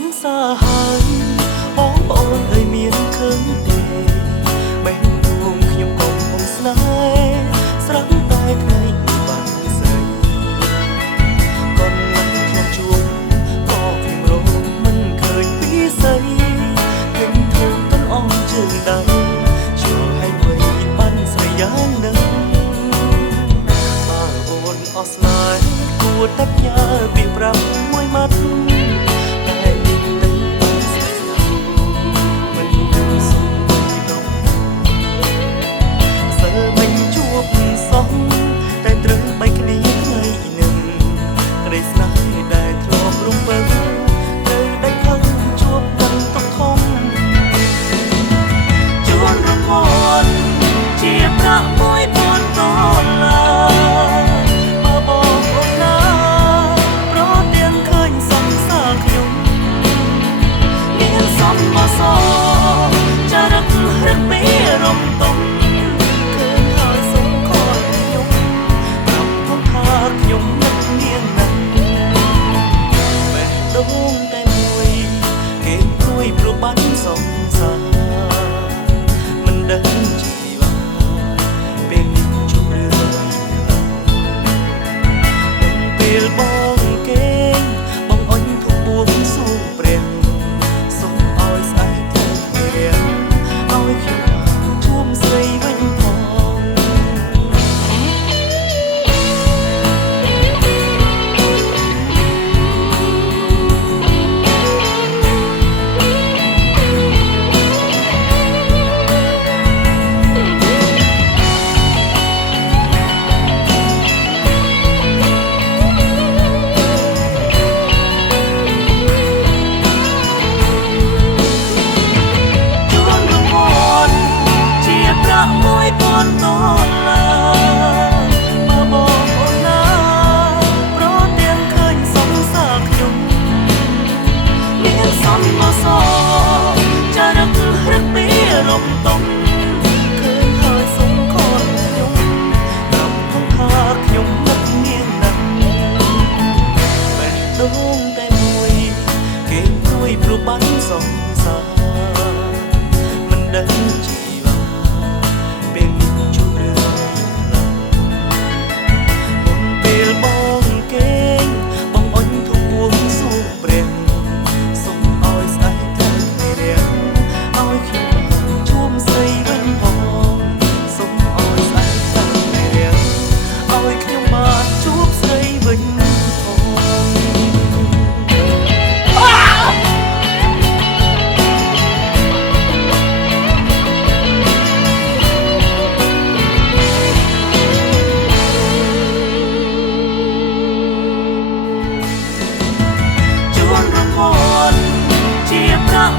ងសារហើយបងប្អូនអើយមានឃើញទេបេះដូងខ្ញុំកំពុងស្នេហ៍ស្រស់តែថ្ងៃនេះបានស្រីកូនណាស់ខ្ញុំជួបក៏ខ្ញុំរកមិនឃើញពីស្រីឃើញធូរតនអងជើងដៃជួលឲ្យវ័យបានស្រីយ៉ាងនឹងបើអូនអស់ស្នេហ៍គួរតែផ្ញើពាក្យប្រាប់មួយម៉ាត់តែត្រូវបីគ្នាថ្ងៃនឹងក្តីស្នេហ៍ដែលធ្លាប់រំពឹងត្រូវដេញខឹងជួបនឹងទុកធំជួនរំភើបជាប្រាក់$1000បើបងអូនណាប្រទាំងឃើញសង្សារខ្ញុំមានសំបសចរិតរឹកពីរំទុំខ្ញុំនឹកនាងណាស់បេះដូងតែមួយគេព្រួយព្រោះបាត់សង្សារមិនដឹងជីវ៉ាពេលនេះជួបរឿងពេលបងគេបងអញធំបួងសួងព្រះសូមឲ្យស្អែកទៅព្រះឲ្យខ្ញុំជួបស្រីវិញផងព្រោះបានសង្សារមិនដឹងជីវ៉ាពេលនេះជួបរឿងមុនពេលបងគេងបងអញធំបួងសួងព្រះសូមឲ្យស្អែកទៅព្រះឲ្យខ្ញុំជួបស្រីវិញផងសូមឲ្យស្អែកទៅព្រះឲ្យខ្ញុំបានជួបស្រីវិញជាប្រាក់